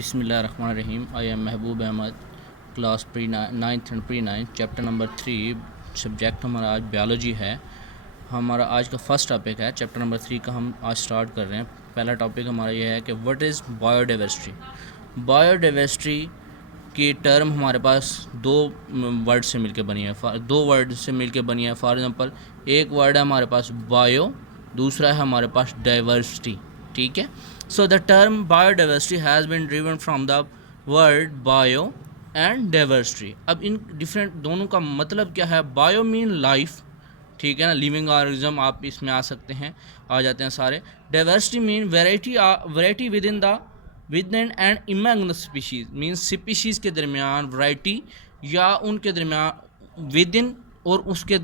बिस्मिल्लाहिर्रहमानिर्रहीम। I am Mahboob Ahmad, class pre ninth and pre ninth, chapter number 3। Subject हमारा आज biology है। हमारा आज का फर्स्ट टॉपिक है, चैप्टर नंबर 3 का हम आज स्टार्ट कर रहे हैं। पहला टॉपिक हमारा ये है कि व्हाट इज़ बायोडाइवर्सिटी। बायोडाइवर्सिटी की टर्म हमारे पास दो वर्ड से मिलकर बनी है, दो वर्ड से मिलकर बनी है। फॉर एग्ज़ाम्पल, एक वर्ड है हमारे पास बायो, दूसरा है हमारे पास डाइवर्सिटी। ठीक है। So the term biodiversity has been driven from the word bio and diversity. अब इन डिफरेंट दोनों का मतलब क्या है? बायो मीन लाइफ, ठीक है ना, लिविंग ऑर्गेनिज्म, आप इसमें आ सकते हैं, आ जाते हैं सारे। Diversity mean variety within and among species, mean species के दरमियान वैरायटी या उनके दरमियान विद इन और उसके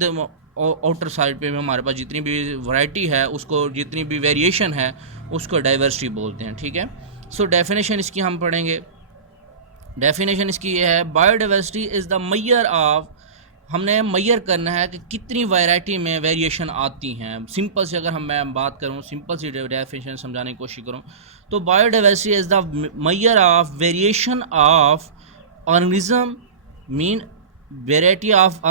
आउटर साइड पे भी हमारे पास जितनी भी वैरायटी है, उसको जितनी भी वेरिएशन है उसको डाइवर्सिटी बोलते हैं। ठीक है। सो डेफिनेशन इसकी हम पढ़ेंगे। डेफिनेशन इसकी ये है, biodiversity is the mayor of, हमने मैयर करना है कि कितनी वैरायटी में वेरिएशन आती हैं। सिंपल से अगर मैं बात करूँ, सिंपल सी डेफिनेशन समझाने की कोशिश करूँ तो biodiversity is the mayor of variation of organism, mean variety of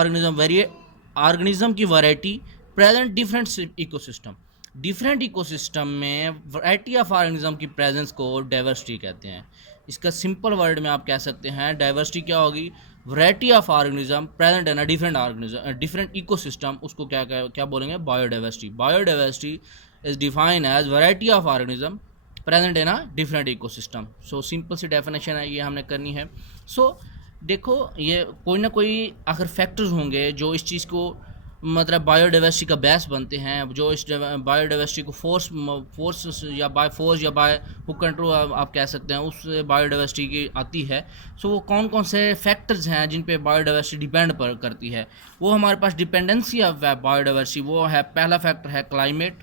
organism की variety present different ecosystem. Different ecosystem में वैरायटी ऑफ ऑर्गेनिज्म की प्रेजेंस को डाइवर्सिटी कहते हैं। इसका सिंपल वर्ड में आप कह सकते हैं डाइवर्सिटी क्या होगी? Variety of organism present in a different organism, different ecosystem, उसको क्या बोलेंगे? Biodiversity. Biodiversity is defined as variety of organism present in a different ecosystem. So simple सी डेफिनेशन है, ये हमने करनी है। सो देखो, ये कोई ना कोई आखिर फैक्टर्स होंगे जो इस चीज़ को मतलब बायोडाइवर्सिटी का बेस बनते हैं, जो इस बायोडाइवर्सिटी को फोर्स या बाय फोर्स या बाय हुक कंट्रोल आप कह सकते हैं, उस बायोडाइवर्सिटी की आती है। सो वो कौन कौन से फैक्टर्स हैं जिन पे बायोडाइवर्सिटी डिपेंड करती है? वो हमारे पास डिपेंडेंसी ऑफ बायोडाइवर्सिटी, वो है पहला फैक्टर है क्लाइमेट।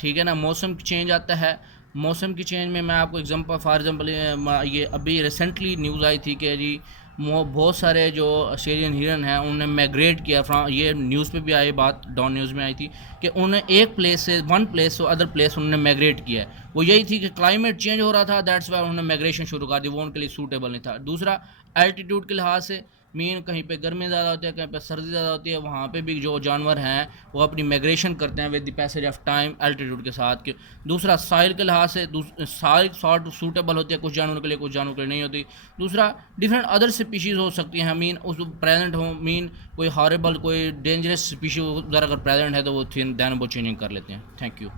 ठीक है ना, मौसम की चेंज आता है। मौसम की चेंज में मैं आपको एग्जांपल, फॉर एग्जांपल ये अभी रिसेंटली न्यूज़ आई थी कि जी बहुत सारे जो ऑस्ट्रेलियन हिरन हैं उन्होंने माइग्रेट किया फ्रॉम, ये न्यूज़ पे भी आई बात, डॉन न्यूज़ में आई थी कि उन्हें एक प्लेस से वन प्लेस से अदर प्लेस उन्होंने माइग्रेट किया है। वो यही थी कि क्लाइमेट चेंज हो रहा था, दैट्स वाई उन्होंने माइग्रेशन शुरू कर दी, वो उनके लिए सूटेबल नहीं था। दूसरा, एल्टीट्यूड के लिहाज से, मीन कहीं पे गर्मी ज़्यादा होती है, कहीं पे सर्दी ज़्यादा होती है, वहाँ पे भी जो जानवर हैं वो अपनी माइग्रेशन करते हैं with the passage of time altitude के साथ के। दूसरा, साइल के लिहाज से साइल सॉर्ट सूटेबल होती है कुछ जानवरों के लिए, कुछ जानवरों के लिए नहीं होती। दूसरा, डिफरेंट अदर स्पीशीज़ हो सकती हैं, मीन उस प्रेजेंट हो, मीन कोई हॉरेबल कोई डेंजरस स्पीशीज उधर अगर प्रेजेंट है तो वो देन वो चेंजिंग कर लेते हैं। Thank you.